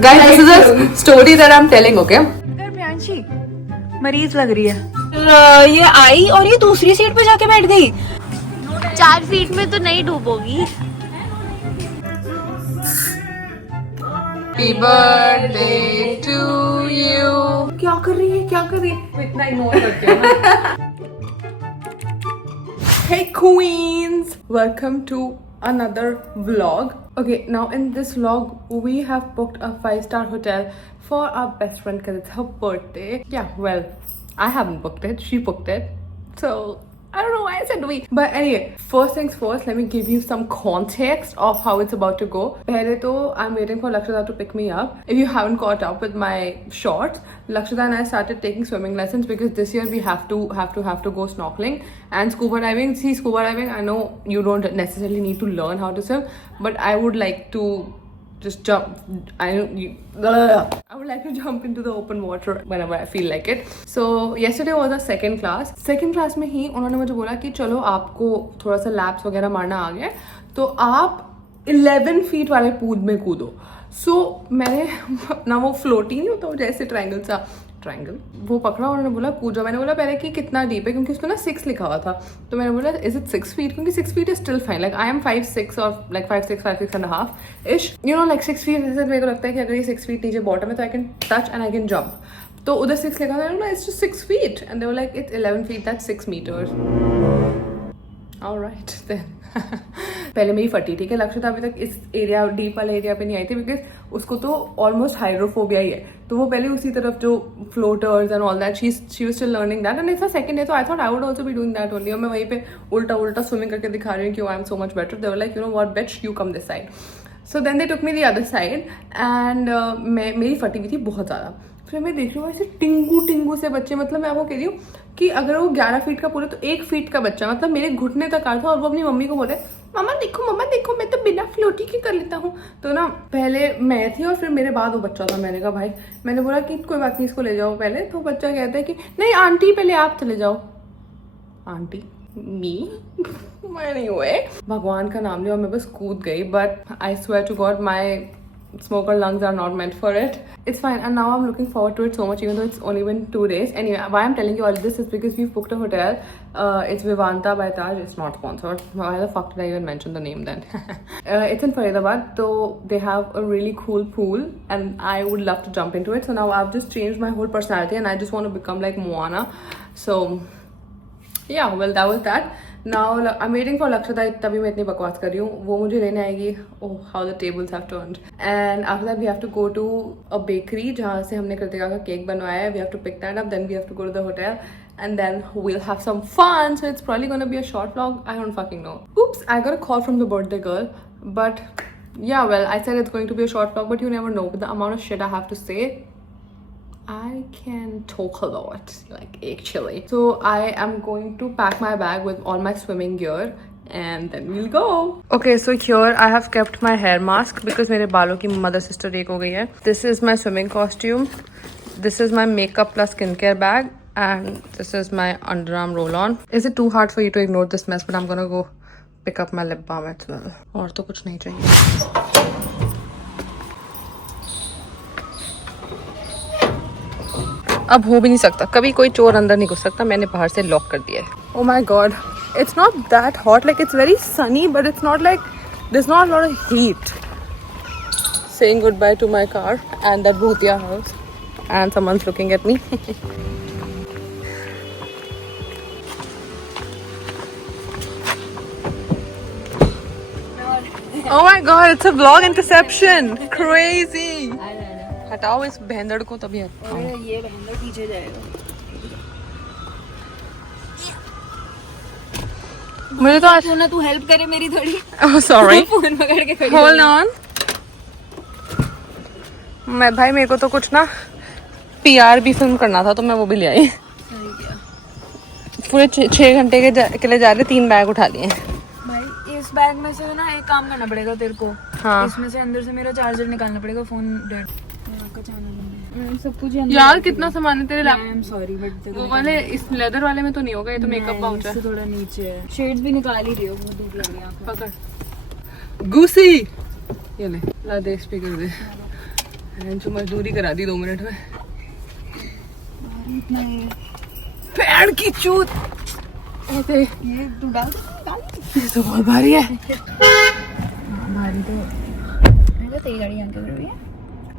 Guys, this is a story that I'm telling, okay? Priyanshi मरीज लग रही है। ये आई और ये दूसरी सीट पे जाके बैठ गई। 4 फीट में तो नहीं डूबोगी। Happy birthday to you. क्या कर रही है? क्या कर रही है? इतना इग्नोर करते हो ना? Hey queens, welcome to another vlog. Okay, now in this vlog we have booked a 5-star hotel for our best friend because it's her birthday. Yeah, well, I haven't booked it, she booked it, so I don't know why I said we. But anyway, first things first, let me give you some context of how it's about to go. Pehle to I'm waiting for Lakshita to pick me up. If you haven't caught up with my shorts, Lakshita and I started taking swimming lessons because this year we have to go snorkeling and scuba diving. See, scuba diving, I know you don't necessarily need to learn how to swim, but I would like to just jump. I would like to jump into the open water whenever I feel like it. So yesterday was our second class. Second class में ही उन्होंने मुझे बोला कि चलो आपको थोड़ा सा lapse वगैरह मारना आ गया तो आप 11 फीट वाले पूल में कूदो. So मैंने ना वो फ्लोटी नहीं होता जैसे ट्रायंगल वो पकड़ा. उन्होंने बोला कूदो. मैंने बोला पहले कि कितना डीप है क्योंकि उसमें ना 6 लिखा हुआ था. तो मैंने बोला इज इट 6 फीट क्योंकि 6 feet is still fine. Like I am 5'6" और like 5'6" and a half ish. You know, like 6 feet मेरे को लगता है कि अगर ये 6 फीट नीचे बॉटम है तो I can touch and I can jump. तो उधर 6 लिखा था. मैंने it's just 6 feet and they were like it's 11 feet that's 6 meters. Alright then. पहले मेरी फटी. ठीक है, लक्षिता अभी तक इस एरिया डीप वाले एरिया पे नहीं आई थी बिकॉज उसको तो ऑलमोस्ट हाइड्रोफोबिया ही है. तो वो पहले उसी तरफ जो floaters and all that she was still learning that and it's a second day. तो I thought I would also be doing that only. और मैं वहीं पे उल्टा स्विमिंग करके दिखा रही हूँ कि I am so much better. They were like you know what bitch you come this side. So then they took me the other side and मेरी फटी हुई थी बहुत ज़्यादा. फिर मैं देख रही हूँ ऐसे टिंगू से बच्चे. मतलब मैं आपको कह रही हूँ कि अगर वो 11 फीट का पूरा तो 1 फीट का बच्चा मतलब मेरे घुटने तक आ था और वो अपनी मम्मी को बोले मम्मा देखो मैं तो बिना फ्लोटी के कर लेता हूँ. तो ना पहले मैं थी और फिर मेरे बाद वो बच्चा था. मैंने कहा भाई, मैंने बोला कि कोई बात नहीं इसको ले जाओ पहले. तो बच्चा कहता है कि नहीं आंटी पहले आप चले जाओ. आंटी मी मैं नहीं हुए. भगवान का नाम लिया और मैं बस कूद गई. But I swear to God my smoker lungs are not meant for it. It's fine and now I'm looking forward to it so much even though it's only been 2 days. Anyway, why I'm telling you all this is because we've booked a hotel. It's Vivanta by Taj. It's not sponsored. Why the fuck did I even mention the name then? It's in Faridabad. So they have a really cool pool and I would love to jump into it. So now I've just changed my whole personality and I just want to become like Moana. So yeah, well that was that. Now I'm waiting for Lakshita. तभी मैं इतनी बकवास कर रही हूँ. वो मुझे लेने आएगी. Oh, how the tables have turned. And after that we have to go to a bakery जहाँ से हमने कृतिका का केक बनवाया है. We have to pick that up. Then we have to go to the hotel. And then we'll have some fun. So it's probably gonna be a short vlog. I don't fucking know. Oops, I got a call from the birthday girl. But yeah, well, I said it's going to be a short vlog, but you never know. With the amount of shit I have to say, I can talk a lot, like actually. So I am going to pack my bag with all my swimming gear and then we'll go. Okay, so here I have kept my hair mask because मेरे बालों की mother sister एक हो गई है. This is my swimming costume. This is my makeup plus skincare bag and this is my underarm roll-on. Is it too hard for you to ignore this mess? But I'm gonna go pick up my lip balm as well. और तो कुछ नहीं चाहिए. अब हो भी नहीं सकता. कभी कोई चोर अंदर नहीं घुस सकता. मैंने बाहर से लॉक कर दिया है. Oh my god, it's not that hot. Like it's very sunny, but it's not like there's not a lot of heat. Saying goodbye to my car and that Bhutia house, and someone's looking at me. Oh my god, it's a vlog interception. Crazy. हटाओ इस भेंदड़ को तभी हटाओ. ये भेंदड़ पीछे जाएगा. मुझे तो आज ना तू हेल्प करे मेरी थोड़ी. Oh sorry. फोन पकड़ के खड़ी. Hold on. मैं भाई मेरे को तो कुछ ना PR भी फिल्म करना था तो मैं वो भी ले आई. पूरे 6 घंटे के लिए जा रहे 3 बैग उठा लिए. भाई इस बैग में से ना एक काम करना पड़ेगा तेरे को. हाँ. इसमें से अंदर से मेरा चार्जर निकालना पड़ेगा. Phone dead. सब कुछ यार कितना सामान है तेरे lap. I am sorry but वो वाले इस लेदर वाले में तो नहीं होगा. ये तो मेकअप पाउच है. थोड़ा नीचे है. शेड्स भी निकाल ही रही हो. बहुत धूप लग रही है. पकड़. गुसी ये ले ला दे स्पीकर दे. जो मजदूरी करा दी 2 मिनट में। पैर की चूत ऐसे ये तू डाल ये तो बहुत भारी है। भारी तो तेरी गाड़ी यहाँ क्यों रही है?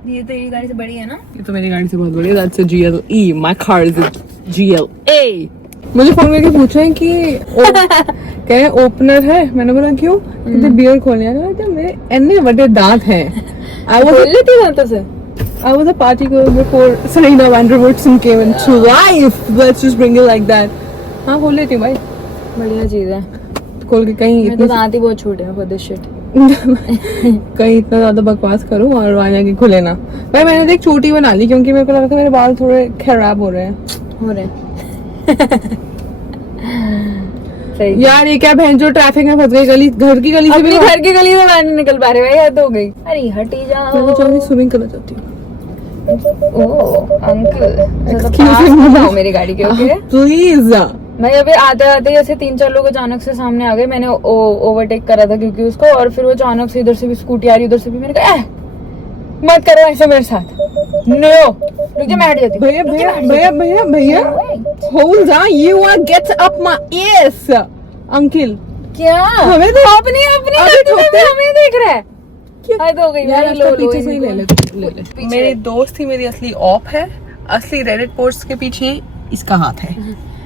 ये तो तेरी गाड़ी से बड़ी है ना? ये तो मेरी गाड़ी से बहुत बड़ी है। That's a GLE. My car is a GLA. मुझे फोन करके पूछ रहे हैं कि कह रहे ओपनर है। मैंने बोला क्यों? कहते बियर खोलने आया। मेरे इतने बड़े दांत हैं। I was a party girl before Serena van der Woodsen came into life. Let's just bring it like that. हाँ खोल लेती हूँ भाई। बढ़िया चीज है। खोल के कहीं मेरे तो दांत ही बहुत छोटे हैं for this shit। कहीं इतना ज्यादा बकवास करूँ और वहाँ जाके खुले ना। भाई मैंने देख चोटी बना ली क्योंकि मेरे को लगा था मेरे बाल थोड़े खराब हो रहे हैं। सही। यार ये क्या बहन जो ट्रैफिक में फंस गई गली, घर की गली से भी। अपने घर की गली से बाहर नहीं निकल पा रहे भाई, हद हो गई। अरे हटी जाओ। स्विमिंग करना चाहती हूँ। ओह अंकल Excuse me. बताओ मेरी गाड़ी के। Okay please. मैं अभी आते आते ऐसे 3-4 लोग अचानक से सामने आ गए। मैंने ओवरटेक करा था क्योंकि उसको, और फिर वो अचानक से इधर से भी स्कूटी आ रही, उधर से भी। मैंने कहा मत करो ऐसे मेरे साथ। नो रुक जा, मैं हट जाती हूँ। भैया भैया भैया भैया भैया hold on, you are gets up my ass uncle. क्या हमें तो अपनी गलती में भी हमें देख रहा है। हद हो गई यार भाई, इसका लो पीछे से ही ले ले पीछे। मेरी दोस्त ही मेरी असली ऑफ है। असली रेडिट पोस्ट के पीछे इसका हाथ है।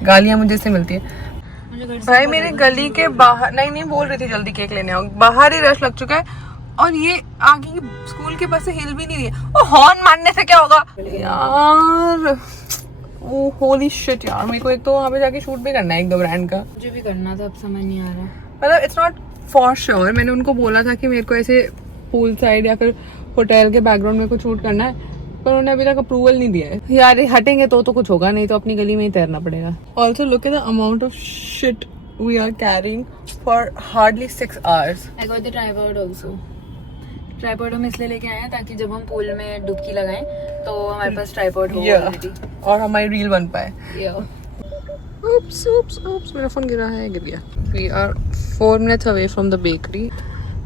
गालियां मुझे से मिलती है। भाई मेरे गली के बाहर नहीं बोल रही थी जल्दी केक लेने आओ, बाहर ही रश लग चुका है और ये आगे की स्कूल के बस से हिल भी नहीं रही है। और हॉर्न मारने से क्या होगा यार। ओ होली शिट यार, मेरे को एक तो वहाँ पे जाके शूट भी करना है 1-2 ब्रांड का। मुझे भी करना था, अब समझ नहीं आ रहा। मतलब इट्स नॉट फॉर श्योर। मैंने उनको बोला था कि मेरे को ऐसे पूल साइड या फिर होटल के बैकग्राउंड में कुछ शूट करना है, पर उन्होंने अभी तक अप्रूवल नहीं दिया है। यार ये हटेंगे तो कुछ होगा, नहीं तो अपनी गली में ही तैरना पड़ेगा। Also look at the amount of shit we are carrying for hardly 6 hours। I got the tripod also। Tripod हम इसलिए लेके आए हैं ताकि जब हम पूल में डुबकी लगाएं तो हमारे पास ट्राइपॉड हो ऑलरेडी और हमारी रील बन पाए। Yeah। Oops, oops, oops, मेरा फोन गिरा है, गिर गया। We are 4 minutes away from the bakery।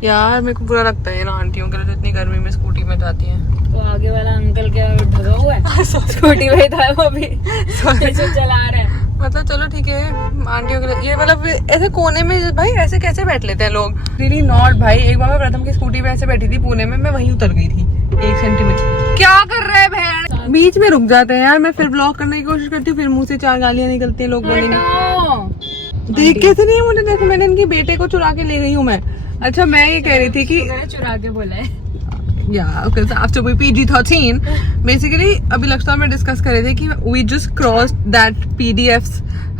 यार मेरे को बुरा लगता है ना आंटियों के लिए जो इतनी गर्मी में स्कूटी में जाती हैं। तो आगे वाला अंकल क्या ढगा हुआ है? स्कूटी पे था वो भी चला रहा है। मतलब चलो ठीक है आंटियों के लिए ये मतलब ऐसे कोने में भाई ऐसे कैसे बैठ लेते हैं लोग। रियली नॉट भाई। एक बार मैं प्रथम की स्कूटी पे ऐसे बैठी थी पुणे में, मैं वहीं उतर गई थी 1 सेंटीमीटर। क्या कर रहे हैं बहन? बीच में रुक जाते हैं यार। मैं फिर ब्लॉक करने की कोशिश करती हूँ, फिर मुंह से 4 गालियां निकलती हैं, लोग बोलेंगे देख कैसे नहीं है मुझे। जैसे मैंने इनके बेटे को चुरा के ले गई हूँ मैं। अच्छा मैं ये कह रही थी कि चुरा के बोला है। Yeah, okay, so after we PG-13, basically अभी लक्ष्य में डिस्कस कर रहे थे कि we just crossed that PDF's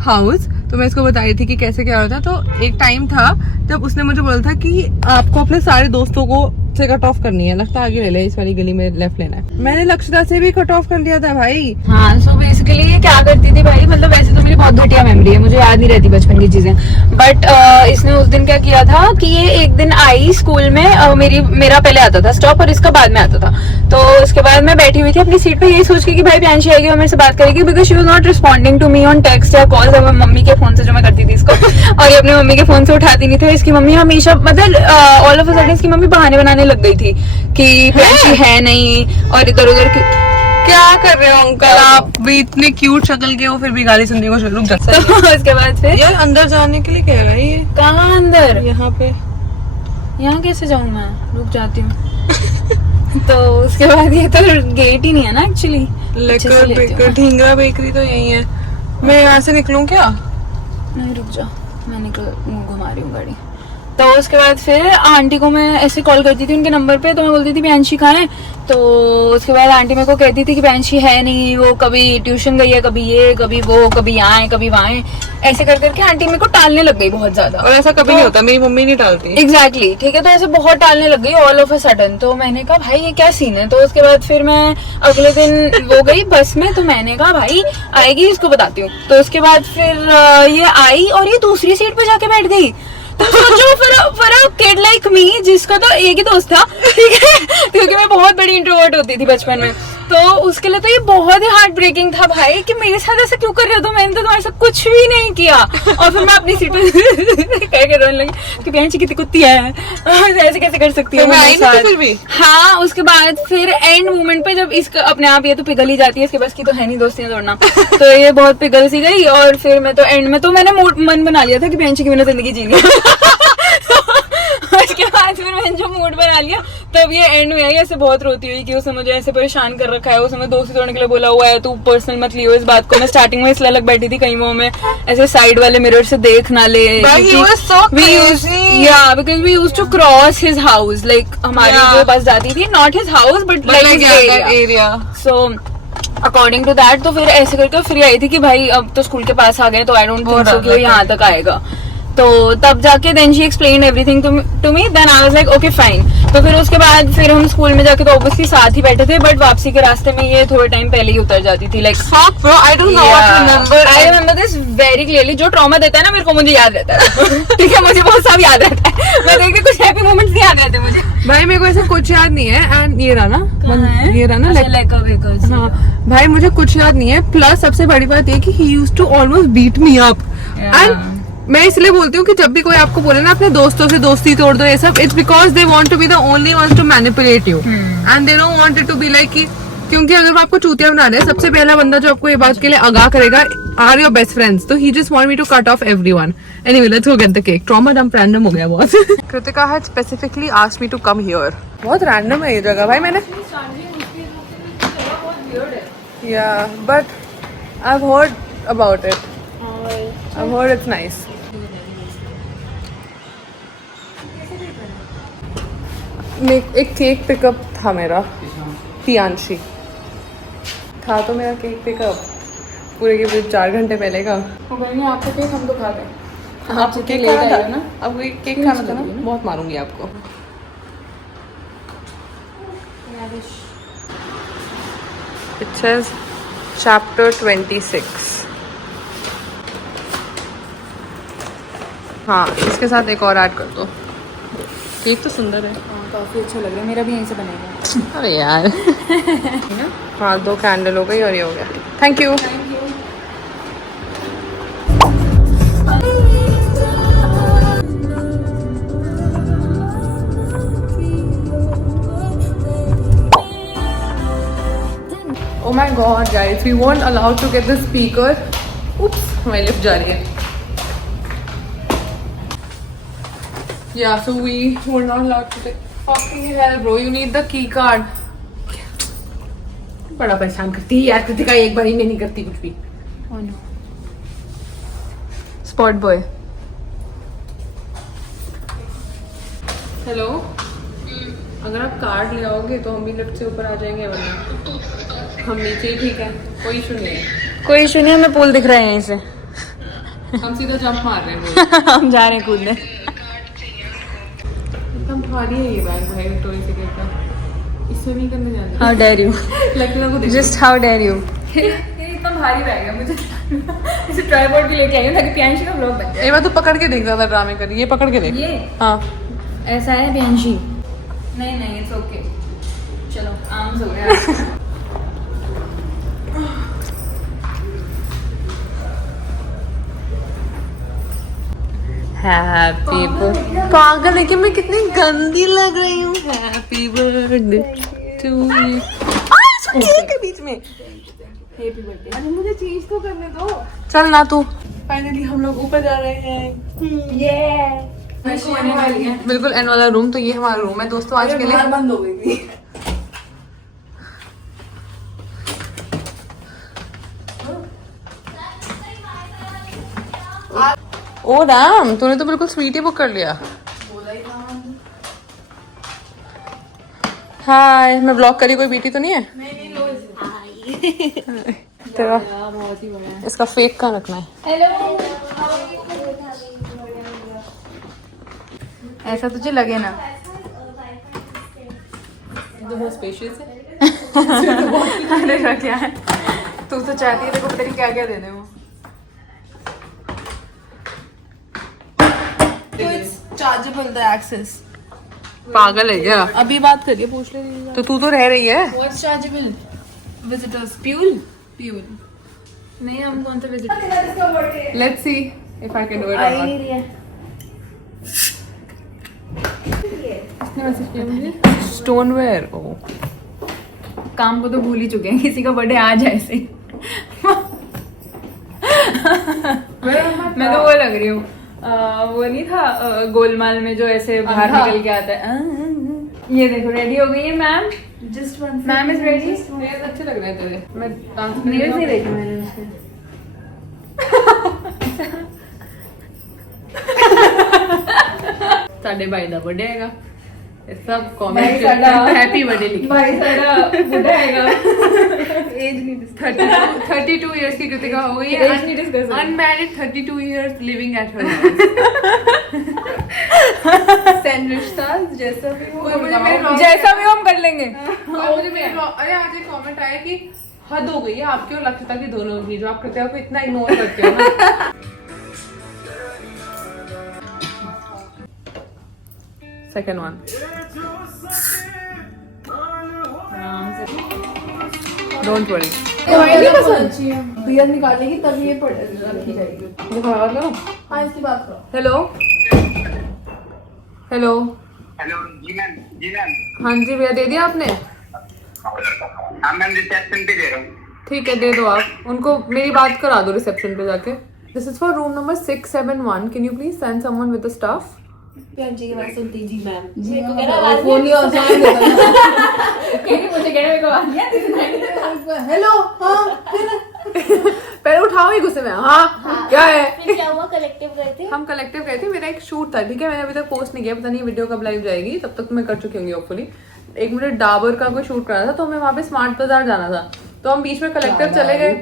house। तो मैं इसको बता रही थी कि कैसे क्या होता है। तो एक टाइम था जब उसने मुझे बोला था कि आपको अपने सारे दोस्तों को से कट ऑफ करनी है, लगता आगे ले ले, इस वाली गली में लेफ्ट लेना है। मैंने लक्षिता से भी कट ऑफ कर लिया था भाई। हाँ सो बेसिकली ये क्या करती थी भाई, मतलब वैसे तो मेरी बहुत घटिया मेमोरी है, मुझे याद नहीं रहती बचपन की चीजें, बट इसने उस दिन क्या किया था कि ये एक दिन आई स्कूल में, मेरा पहले आता था स्टॉप और इसका बाद में आता था। तो उसके बाद मैं बैठी हुई थी अपनी सीट पे, ये सोच के कि भाई प्रियांशी आएगी और मेरे से बात करेगी, because she was not responding to me on text या कॉल्स। मम्मी के फोन से जो मैं करती थी इसको और ये अपने मम्मी के फोन से उठाती नहीं थे। इसकी मम्मी हमेशा मतलब ऑल ऑफ अ सडन इसकी मम्मी बहाने बनाने लग गई थी कि प्रियांशी है नहीं और इधर उधर। क्या कर रहे हो अंकल आप भी? इतने क्यूट शक्ल के हो फिर भी गाली सुनने को रुक जाता है। तो उसके बाद फिर यार अंदर जाने के लिए कह रहा है ये। कहाँ अंदर? यहाँ पे। यहाँ कैसे जाऊँ मैं? रुक जाती हूँ। तो उसके बाद ये तो गेट ही नहीं है ना एक्चुअली। लेकर बेकर ढींगरा बेकरी तो यही है। मैं यहाँ से निकलूं क्या? नहीं रुक जा, मैं घुमा रही हूँ गाड़ी। तो उसके बाद फिर आंटी को मैं ऐसे कॉल करती थी उनके नंबर पे, तो मैं बोलती थी प्रियांशी कहाँ है। तो उसके बाद आंटी मेरे को कहती थी कि प्रियांशी है नहीं, वो कभी ट्यूशन गई है, कभी ये कभी वो, कभी यहाँ है कभी वहाँ है, ऐसे कर करके आंटी मेरे को टालने लग गई बहुत ज्यादा। और ऐसा कभी नहीं होता, मेरी मम्मी नहीं टालती। एग्जैक्टली ठीक है। तो ऐसे बहुत टालने लग गई ऑल ऑफ अ सडन। तो मैंने कहा भाई ये क्या सीन है। तो उसके बाद फिर मैं अगले दिन वो गई बस में, तो मैंने कहा भाई आएगी इसको बताती हूँ। तो उसके बाद फिर ये आई और ये दूसरी सीट पे जाके बैठ गई। तो सोचो for a kid like me जिसका तो एक ही दोस्त था, ठीक है, क्योंकि मैं बहुत बड़ी इंट्रोवर्ट होती थी बचपन में। तो उसके लिए तो ये बहुत ही हार्ट ब्रेकिंग था भाई कि मेरे साथ ऐसा क्यों कर रहे हो, तो मैंने तो तुम्हारे साथ कुछ भी नहीं किया। और फिर मैं अपनी सीट पे कह के रोने लगी कि बहन जी कितनी कुत्ती है, ऐसे कैसे कर सकती है मेरे साथ। फिर भी हाँ, उसके बाद फिर एंड मोमेंट पे जब इसका अपने आप ये तो पिघल ही जाती है, इसके बस की तो है नहीं दोस्तियां तोड़ना, तो ये बहुत पिघल सी गई। और फिर मैं तो एंड में तो मैंने मन बना लिया था कि बहन जी की बिना जिंदगी जीनी है। उसके बाद फिर मैंने जो मूड बना लिया तब ये एंड में आई, ऐसे बहुत रोती हुई कि उसने मुझे ऐसे परेशान कर रखा है, उसने मुझे दोस्ती तोड़ने के लिए बोला हुआ है, तू पर्सनल मत लियो इस बात को। मैं स्टार्टिंग में इसलिए अलग बैठी थी कहीं वो मैं ऐसे साइड वाले मिरर से देख ना ले, because we used to cross his house, like हमारी जो बस जाती थी, not his house but like area. So according to that तो फिर ऐसे करके फ्री आई थी कि भाई अब तो स्कूल के पास आ गए तो आई डोंट थिंक सो कि वो यहाँ तक आएगा। तो तब जाके then she explain everything to me, then I was like okay fine. तो फिर उसके बाद फिर हम स्कूल में जाके तो ऑब्वियसली साथ ही बैठे थे, बट वापसी के रास्ते में ये थोड़े टाइम पहले ही उतर जाती थी। Like I remember this very clearly. जो ट्रॉमा देता है ना मेरे को, मुझे याद रहता है। ठीक है, मुझे बहुत सब याद रहता है। मैं देखती कुछ हैप्पी मोमेंट्स नहीं याद रहते मुझे। भाई मेरे को ऐसा कुछ याद नहीं है। एंड ये रहा ना, ये रहा ना, हाँ भाई मुझे कुछ याद नहीं है। प्लस सबसे बड़ी बात ये कि he used to almost beat me up. And मैं इसलिए बोलती हूँ कि जब भी कोई आपको बोले ना अपने दोस्तों से दोस्ती तोड़ दो ये सब, it's because they want to be the only ones to manipulate you and they don't want it to be like कि, क्योंकि अगर वो आपको चूतिया बना रहे हैं, सबसे पहला बंदा जो आपको ये बात के लिए आगाह करेगा आर योर बेस्ट फ्रेंड्स। तो he just want me to cut off everyone. Anyway let's go get the cake. Trauma dump random हो गया बहुत। Kritika had specifically asked me to come here. बहुत रैंडम है ये जगह भाई। मैंने या but I have heard about it, I have heard it's nice. एक केक पिकअप था मेरा, पियांशी था तो मेरा केक पिकअप पूरे के पूरे 4 घंटे पहले का। आपको केक हम तो खा गए। आपको केक खाना था ना? अब केक खाना था ना? बहुत मारूंगी आपको। It says chapter 26। हाँ, इसके साथ एक और ऐड कर दो। केक तो सुंदर है, काफी अच्छा लग रहा है। मेरा भी यहीं से बनेगा। अरे यार। हाँ 2 कैंडल हो गई और ये हो गया। Thank you. Oh my God, guys, we weren't allowed to get the speaker. Oops, my lift जा रही है. Yeah, so we were not allowed to take. Fucking hell, bro, you need the key card. बड़ा परेशान करती है यार कृतिका, एक बार ही नहीं करती कुछ भी. Oh no. Spot boy. Hello, अगर आप कार्ड ले आओगे तो हम भी लिफ्ट से ऊपर आ जाएंगे, वरना हम नीचे ही ठीक है, कोई इशू नहीं है। कोई इशू नहीं है, हमें पुल दिख रहा है यहीं से। हम सीधा जंप मार रहे हैं। हम जा रहे हैं कूदने। एकदम भारी है ये बैग भाई, विक्टोरिया सीक्रेट का। इससे नहीं करने जाते। How dare you? लकीला को Just how dare you? ये इतना भारी बैग है, मुझे इसे ट्राइपॉड भी लेके आई हूँ ताकि प्रियांशी का व्लॉग बन जाए। ये बात तू पकड़ के देख, ज़्यादा ड्रामे कर। ये पकड़ के देख। ये हाँ ऐसा है प्रियांशी। नहीं नहीं, इट्स ओके। चलो आराम से हो गया। Happy birthday. पागल है कि मैं कितनी गंदी लग रही हूँ। Happy birthday to you. Cake के बीच में हैप्पी बर्थडे। अरे मुझे चेंज तो करने दो। चल ना तू। फाइनली हम लोग ऊपर जा रहे हैं। ये बिल्कुल एंड वाला रूम। तो ये हमारा रूम है दोस्तों आज के लिए। बंद हो गई थी। ओ राम, तूने तो बिल्कुल स्वीट ही बुक कर लिया। हाय, मैं ब्लॉक करी, कोई बीटी तो नहीं है? तेरा इसका फेक कहाँ रखना है? ऐसा तुझे लगे ना। तो बहुत स्पेशियस है। अरे क्या है, तू तो चाहती है देखो तेरी क्या क्या देने वो। Chargeable the access. पागल है क्या? अभी बात करिए, पूछ ले। तो तू तो रह रही है। What's chargeable? Visitors people people. नहीं, हम कौन से visitor? Let's see if I can do it आ ही नहीं रही है। किसने मैसेज किया मुझे? स्टोनवेयर। ओह काम को तो भूल ही चुके हैं, किसी का बर्थडे आज है ऐसे। मैं तो वो लग रही हूँ, वो नहीं था गोलमाल में जो ऐसे बाहर हाँ। निकल के आता है। ये देखो रेडी हो गई है ma'am. Just one. Ma'am is ready. Nails अच्छे लग रहे हैं तेरे। मैं डांस न्यूज नहीं देखी मैंने उसके। ਸਾਡੇ ਭਾਈ ਦਾ ਬਰਥਡੇ ਹੈਗਾ। ਇਹ ਸਭ भाई ਕਮੈਂਟ साडा हैप्पी बर्थडे लिखी। भाई साडा बुढ़ा हैगा। एज नहीं 32 इयर्स की कृतिका हो गई Age नहीं discuss है। होगी। Unmarried 32 years living at her send रिश्ता जैसा भी हो। जैसा भी हो हम कर लेंगे। अरे आज एक कमेंट आया कि हद हो गई है आपकी और लक्षिता की दोनों की, जो आप कृतिका को इतना इग्नोर करते हो ना। Second one don't worry. Beer निकालेगी तभी ये रखी जाएगी। हाँ इसकी बात करो। Hello hello. हेलो जी मैम। जी मैम। हाँ जी भैया, दे दिया आपने? हाँ मैम, रिसेप्शन पे दे रहा हूँ। ठीक है, दे दो आप उनको। मेरी बात करा दो रिसेप्शन पे जाके। This is for room number 671। Can you please send someone with the staff? जी की बात सुनती जी मैम। जी को कह रहा फोन नहीं ऑन साउंड मुझे कहने मेरे को आ गया। हेलो। हाँ पहले उठाओ ही गुस्से में। हाँ क्या है? फिर क्या हुआ? कलेक्टिव गए थे। हम कलेक्टिव गए थे, मेरा एक शूट था, ठीक है। मैंने अभी तक पोस्ट नहीं किया, पता नहीं वीडियो कब लाइव जाएगी, तब तक मैं कर चुकी होंगी होपफुली। एक मुझे डाबर का कोई शूट करना था, तो हमें वहाँ पे स्मार्ट बाजार जाना था, तो हम बीच में कलेक्टिव चले गए।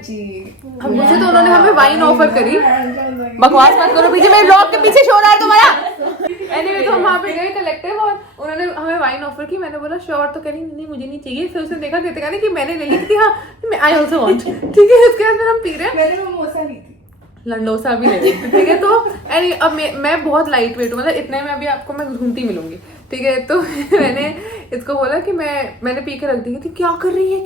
हम मुझे तो उन्होंने हमें वाइन ऑफर करी। बकवास मत करो, पीछे मेरे ब्लॉग के पीछे शो रहा है तुम्हारा। एनीवे तो हम वहाँ पे गए कलेक्टिव और उन्होंने हमें वाइन ऑफर की। मैंने बोला श्योर, तो कह रही नहीं मुझे नहीं चाहिए। फिर उसने देखा कृतिका ने कि मैंने ले ली थी। हाँ आई ऑल्सो वांट। ठीक है, उसके बाद फिर हम पी रहे हैं। मैंने मोमोसा ली थी। लंडोसा भी ले ली थी, ठीक है। तो अब मैं बहुत लाइट वेट हूँ, मतलब इतने में अभी आपको मैं घूमती मिलूंगी, ठीक है। तो मैंने इसको बोला कि मैंने पी के रख दी थी। क्या कर रही है,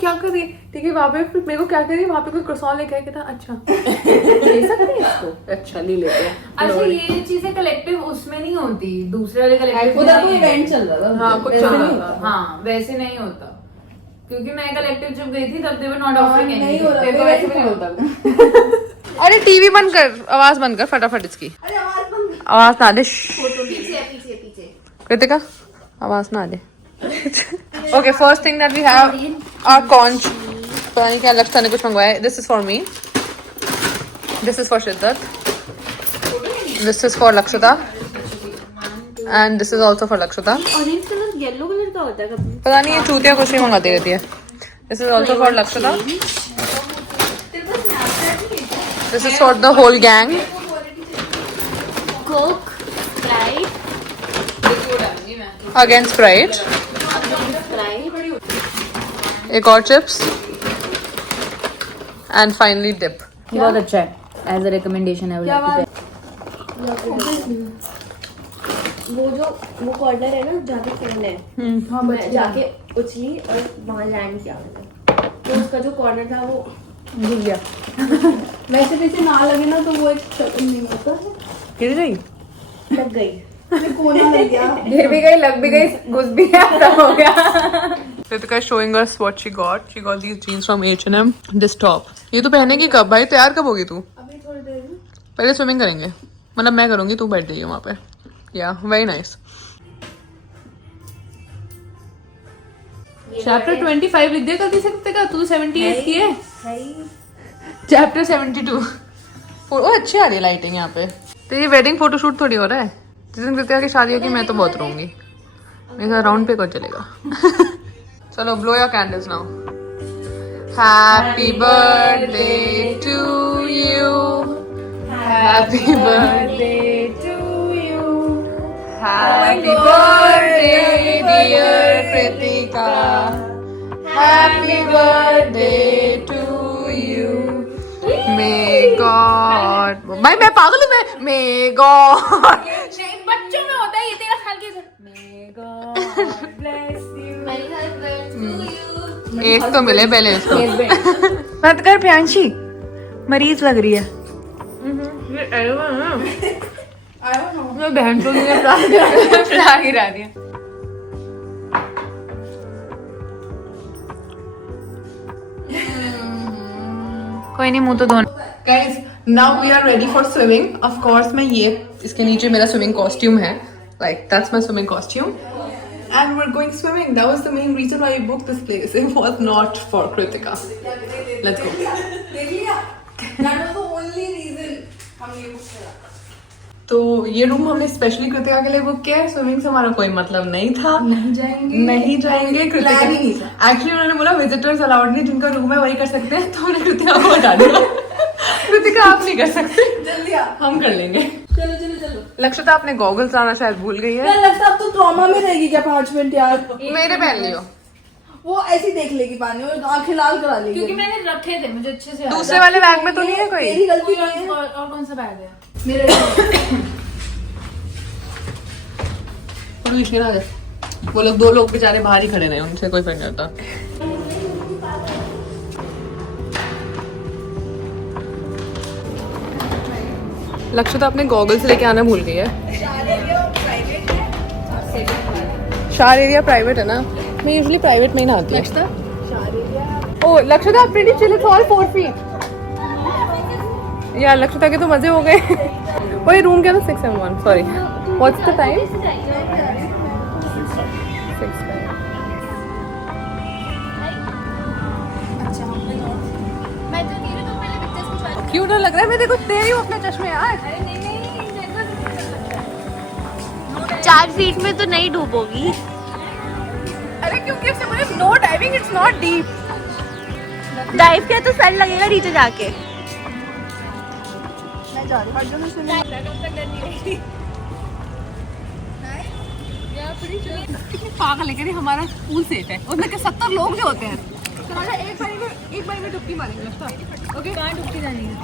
ठीक है। वहाँ पे फिर मेरे को क्या कर रही है, वहाँ पे कोई क्रॉसॉन लेके आया था। अच्छा ले सकते हैं इसको? अच्छा ले लेते हैं। अच्छा, ये चीजें कलेक्टिव उसमें नहीं होती, दूसरे वाले कलेक्टिव उधर कोई इवेंट चल रहा था। हाँ, कुछ वैसे चल रहा नहीं था। होता। हाँ वैसे नहीं होता, क्योंकि मैं कलेक्टिव जब गई थी तब दे वर नॉट ऑफरिंग नहीं हो रहा, एनीथिंग। कोई ऐसे भी नहीं होता। अरे टीवी बंद कर, आवाज बंद कर फटाफट इसकी। अरे आवाज बंद। आवाज ना दे। पीछे। कृतिका आवाज ना दे। Okay, first thing that we have our couch. पता नहीं क्या लक्षिता ने कुछ मंगवाया है। This is for me, this is for Shiddat, this is for Lakshita and this is also for Lakshita. Orange colour yellow colour का होता है कभी। पता नहीं ये चूतिया कुछ भी मंगाती रहती है। This is also for Lakshita, this is for the whole gang. Coke, Sprite, again Sprite, एक और चिप्स एंड फाइनली डिप। बहुत अच्छा है, एज अ रिकमेंडेशन है। वो कॉर्नर है ना जहाँ पे फोन है। हाँ, मैं जाके उछली और वहाँ लैंड किया मैंने। तो उसका जो कॉर्नर था वो गिर गया। वैसे पीछे ना लगे ना तो वो एक शक्ल नहीं होता है। गिर गई। लग गई। कोना लग गया। गिर भी गई, लग भी गई, घुस भी गया, सब हो गया। Kritika is showing us what she got. She got these jeans from H&M. This top. ये तू पहनेगी कब भाई? तैयार कब होगी तू? अभी थोड़ी देर में। पहले स्विमिंग करेंगे, मतलब मैं करूंगी, तू बैठ जाइए वहाँ पे। या वेरी नाइस। चैप्टर 25 लिख दे कर सकते का, तू 78 की है। चैप्टर 72। ओ अच्छी आ रही है लाइटिंग यहाँ पे। तो ये वेडिंग फोटोशूट थोड़ी हो रहा है। जिस दिन कृतिका की शादी होगी मैं तो बहुत रहूंगी। मेरे साथ राउंड पे कौन चलेगा? चलो blow your candles now. Happy birthday to you, happy birthday to you, happy birthday dear Kritika, happy birthday to you. My God, भाई मैं पागल हूँ मैं। मे गॉड बच्चों में होता है ये, तेरा ख्याल कैसे? May God bless you. एक तो मिले पहले उसको। मत कर प्रियांशी, मरीज लग रही है। बहन तो गिरा दिया। कोई नहीं, मुंह तो धोना। Guys, now we are ready for swimming. Of course, मैं ये इसके नीचे मेरा swimming costume है. Like that's my swimming costume. And we're going swimming. That was the main reason why we booked this place. It was not for Kritika. Let's go. That was the only reason हम ये book करा। तो ये room हमने specially Kritika के लिए book किया है। स्विमिंग से हमारा कोई मतलब नहीं था। नहीं जाएंगे कृतिका। एक्चुअली उन्होंने बोला विजिटर्स अलाउड नहीं, जिनका रूम है वही कर सकते हैं, तो हमने कृतिका को हटा दिया। कृतिका आप नहीं कर सकते, जल्दी आ, हम कर लेंगे। चलो। लक्षिता अपने गॉगल्स आना शायद भूल गई है। यार लगता अब तो ट्रॉमा में रहेगी क्या 5 मिनट यार? मेरे पहन लियो। वो ऐसी देख लेगी पानी और आंखें लाल करा लेगी। क्योंकि मैंने रखे थे, मुझे अच्छे से दूसरे वाले बैग में तो नहीं है कोई? तेरी गलती नहीं है। और कौन सा बैग है? मेरे थोड़ी इसलिए ना वो लोग 2 लोग बेचारे बाहर ही खड़े रहे, उनसे कोई फर्क नहीं होता। लक्षिता अपने गॉगल्स लेके आना भूल गई है। शार एरिया प्राइवेट है ना, मैं यूजुअली प्राइवेट में ही नहाती हूँ। Oh Lakshita pretty chill, it's all 4 feet। यार लक्षिता के तो मजे हो गए। वही रूम क्या था 671, सॉरी। What's the time? 6:05। क्यों डर लग रहा है? मैं देखो दे रही हूँ अपने चश्मे यार। 4 फीट में तो नहीं डूबोगी। अरे क्योंकि उससे मुझे no diving, it's not deep. Dive किया तो सर लगेगा नीचे जाके। पागल है कि हमारा पूल सेफ है, उसमें के 70 लोग जो होते हैं। एक बार में डुबकी मारेंगे लगता। ओके, कहाँ डुबकी जानी है?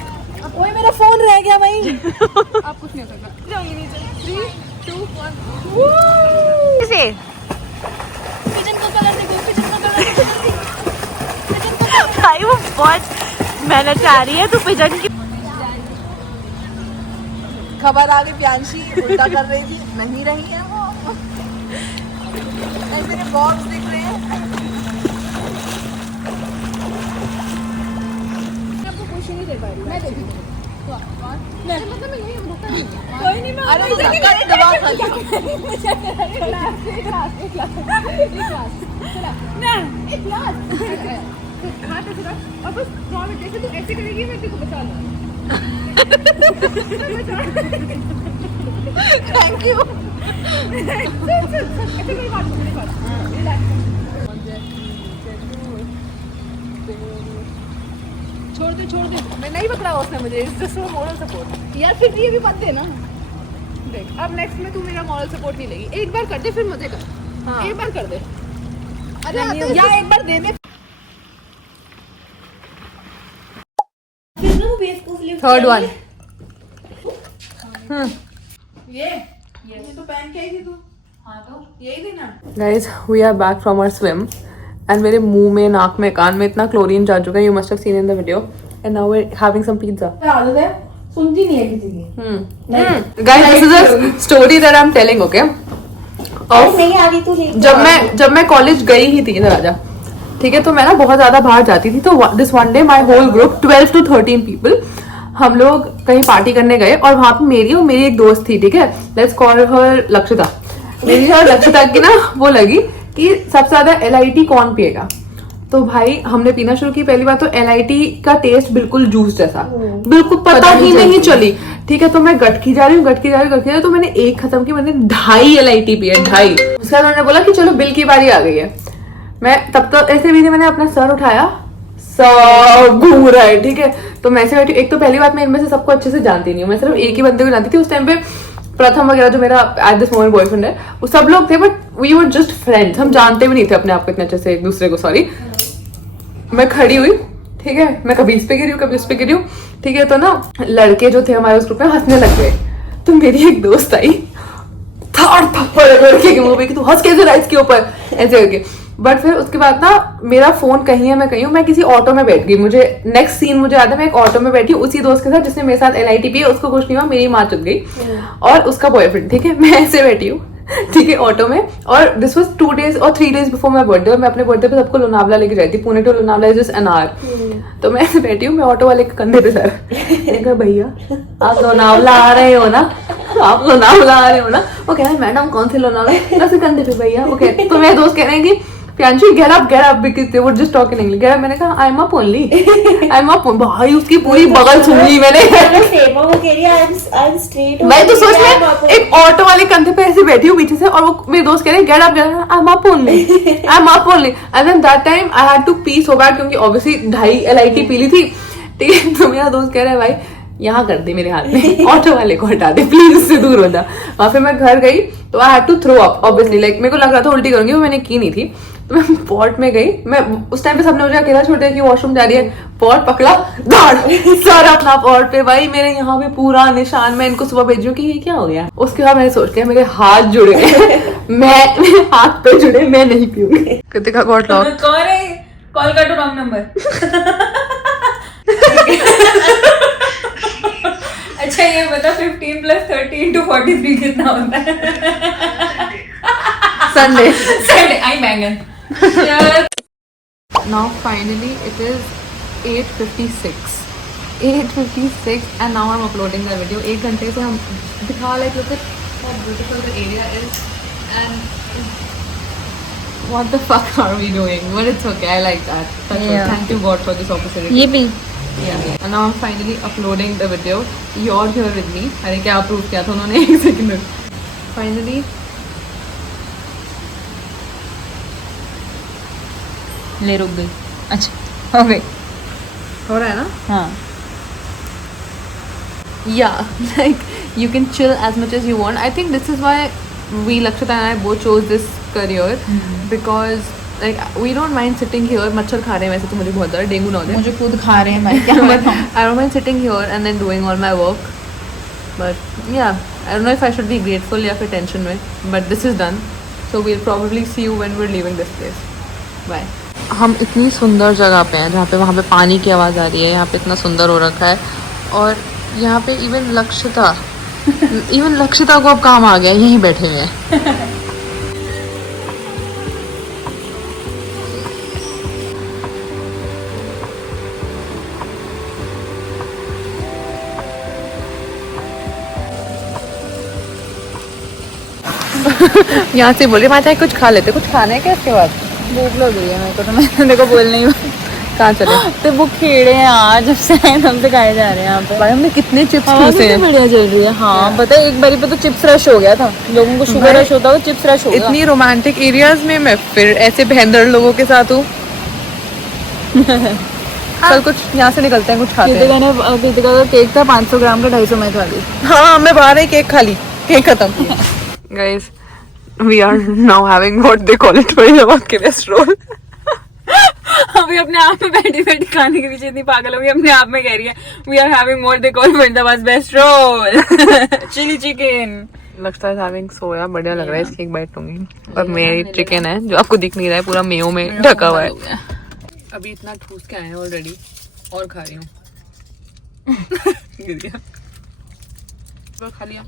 ओए मेरा फोन रह गया भाई। आप कुछ नहीं हो सकता। जाऊंगी नीचे। 3, 2, 1। किसे? भाई वो बहुत मेहनत आ रही है, तू पिजन की। खबर आ गई प्रियांशी उल्टा कर रही थी, नहीं रही है वो। ऐसे के बॉक्स दिख रहे हैं। आपको कुछ नहीं दे पाएगी। मैं दे दूँगी। मतलब मैं यही रुकता नहीं। कोई नहीं, मैं अरे धक्का दबा खा एक ग्लास हाथ ऐसे रख और बस स्ट्रॉ में जैसे तू ऐसे करेगी मैं तेरे को बचा लूंगी। Thank you. ऐसे कोई बात नहीं, रिलैक्स। छोड़ दे मैं नहीं पकड़ा उसने मुझे। It's just for moral support यार। फिर ये भी बात है ना। देख अब नेक्स्ट में तू मेरा मॉरल सपोर्ट नहीं लेगी। एक बार कर दे फिर मुझे कर। हाँ। एक बार कर दे। अरे या एक बार दे दे। Third one. ये तो पहन के आई थी तू। हाँ तो यही थी ना। Guys, we are back from our swim and मेरे मुंह में, नाक में, कान में इतना क्लोरीन जा चुका है। You must have seen in the video. And now we're having some pizza. आदत है, सुनती नहीं है किसी की। Guys, this is a story that I'm telling, okay? नहीं आ रही तू लेके। जब मैं कॉलेज गई ही थी, इधर आजा, ठीक है, तो मैं ना बहुत ज्यादा बाहर जाती थी। तो this one day my whole group 12 to 13 people, हम लोग कहीं पार्टी करने गए और वहां पे मेरी और मेरी एक दोस्त थी, ठीक है, लेट्स कॉल हर लक्षिता। मेरी और लक्षिता की ना वो लगी कि सबसे ज्यादा LIT कौन पिएगा। तो भाई हमने पीना शुरू की। पहली बार तो LIT का टेस्ट बिल्कुल जूस जैसा, बिल्कुल पता ही नहीं चली, ठीक है। तो मैं गटकी जा रही हूँ, तो मैंने एक खत्म की, मैंने 2.5 LIT पिए, 2.5। उसके बाद उन्होंने बोला कि चलो बिल की बारी आ गई है। मैं तब तो ऐसे भी नहीं, मैंने अपना सर उठाया, सब घूम रहा है, ठीक है। तो मैं से बैठी, एक तो पहली बात मैं इनमें से सबको अच्छे से जानती नहीं हूँ, मैं सिर्फ एक ही बंदे को जानती थी उस टाइम पे। प्रथम वगैरह जो मेरा एट दिस मोमेंट बॉयफ्रेंड है, वो सब लोग थे, but we were just friends. हम जानते भी नहीं थे अपने आप को इतने अच्छे से एक दूसरे को। सॉरी, मैं खड़ी हुई, ठीक है, मैं कभी इस पे गिरी हूँ, कभी उस पे गिरी हूँ, ठीक है। तो ना लड़के जो थे हमारे उस ग्रुप में हंसने लग गए। तो मेरी एक दोस्त आई, थप्पड़ लड़के के मुंह पे कि तू हंस कैसे रहा इसके ऊपर, ऐसे करके। बट फिर उसके बाद ना मेरा फोन कहीं है, मैं कहीं हूँ, मैं किसी ऑटो में बैठ गई, मुझे नेक्स्ट सीन मुझे याद है, मैं एक ऑटो में बैठी हूँ उसी दोस्त के साथ जिसने मेरे साथ LIT पी है, उसको कुछ नहीं हुआ, मेरी माँ चुक गई और उसका बॉयफ्रेंड, ठीक है, मैं ऐसे बैठी हूँ, ठीक है, ऑटो में। और दिस वाज 2 days और 3 days बिफोर माई बर्थडे, और मैं अपने बर्थडे पे सबको लोनावला लेके जाती, Pune to Lonavala is just an hour. तो मैं ऐसे बैठी हूँ, मैं ऑटो वाले के कंधे पे सर, मैंने कहा भैया आप लोनावला आ रहे हो ना, आप लोनावला आ रहे हो ना? वो कह रहे हैं मैडम कौन से लोनावला? ऐसे कंधे पे भैया। ओके, तो मेरे दोस्त कह रहे हैं कि Priyanshu get up because they were just talking English. Get up, मैंने कहा I'm up only. I'm up. भाई उसकी पूरी बगल सुन ली मैंने। वो कह रही है I'm straight. मैं तो सोच में एक ऑटो वाले कंधे पे ऐसे बैठी हूँ पीछे से, और वो मेरे दोस्त कह रहे हैं get up, I'm up only. I'm up only. And then that time I had to pee so bad क्योंकि obviously 2.5 LIT पी ली थी, ठीक है। तो मेरा दोस्त कह रहा है भाई यहाँ कर दे मेरे हाथ में, ऑटो वाले को हटा दे प्लीज, उससे दूर हो जा। और फिर मैं घर गई तो I had to throw up obviously, like मेरे को लग रहा था उल्टी करूंगी, वो मैंने की नहीं थी। तो मैं पॉट में गई, मैं उस टाइम पे सबने मुझे अकेला छोड़ दिया कि वॉशरूम जा रही है, पॉट पकड़ा, दाड़ सर अपना पॉट पे, भाई मेरे यहाँ पे पूरा निशान। मैं इनको सुबह भेजू कि ये क्या हो गया। उसके बाद मैंने सोच लिया मेरे हाथ जुड़ गए, मेरे हाथ पे जुड़े, मैं नहीं पीऊंगी। Kritika got lock. कौन है? कॉल कर टू रॉन्ग नंबर। अच्छा ये बता 15 + 30 × 43 कितना होता है? संडे संडे आई बैंगन। Now finally it is 8:56 and now I'm uploading the video। 1 घंटे से हम दिखा, like look at how beautiful the area is and what the fuck are we doing, but it's okay, I like that। Thank you God for this opportunity। ये भी Yeah, and now I'm finally uploading the video, you're here with me। अरे क्या prove किया था उन्होंने 1 second में। Finally ले रुक गई। अच्छा हो गई, हो रहा है ना? हाँ। Yeah, like you can chill as much as you want। I think this is why we, Lakshita and I, both chose this career because like we don't mind sitting here। मच्छर खा रहे हैं वैसे तो मुझे बहुत ज़्यादा, डेंगू ना हो जाए। मुझे खुद खा रहे हैं, मैं क्या बताऊं। I don't mind sitting here and then doing all my work, but yeah, I don't know if I should be grateful या फिर tension में, but this is done, so we'll probably see you when we're leaving this place। Bye। हम इतनी सुंदर जगह पे हैं जहाँ पे वहाँ पे पानी की आवाज़ आ रही है, यहाँ पे इतना सुंदर हो रखा है, और यहाँ पे इवन लक्षिता को अब काम आ गया, यहीं बैठे हुए हैं। यहाँ से बोले माता कुछ खा लेते, कुछ खाना है क्या इसके बाद? भूख लग गई है मेरे को, तो मैं देखो बोल नहीं कहाँ चले? तो वो खेड़े हैं आज, जब से हमसे खाए जा रहे हैं यहाँ पे। भाई हमने कितने चिप्स हवा ठूसे भी हैं। बढ़िया चल रही है। हाँ पता है, एक बारी पे तो चिप्स रश हो गया था, लोगों को शुगर रश होता है, चिप्स रश हो गया। इतनी रोमांटिक एरियाज में मैं फिर ऐसे बहंदड़ लोगों के साथ हूँ। चल कुछ यहाँ से निकलते हैं, कुछ खाते हैं। कृतिका का केक था 500 ग्राम का, 250 में खा ली। हाँ मैं बाहर ही केक खा ली, केक खत्म। Guys we are now having what they call it Faridabad के बेस्ट रोल। अभी अपने आप में बैठी बैठी खाने के पीछे इतनी पागल होगी, अपने आप में कह रही है we are having what they call Faridabad best roll, chilli chicken. लगता है हैविंग सोया, बढ़िया लग रहा है, इसकी एक बाइट लूंगी। और मेरी चिकन है जो आपको दिख नहीं रहा है, पूरा मेयो में ढका हुआ है। अभी इतना ठूस के आए हैं ऑलरेडी, और खा रही हूँ। गिर गया, खा लिया।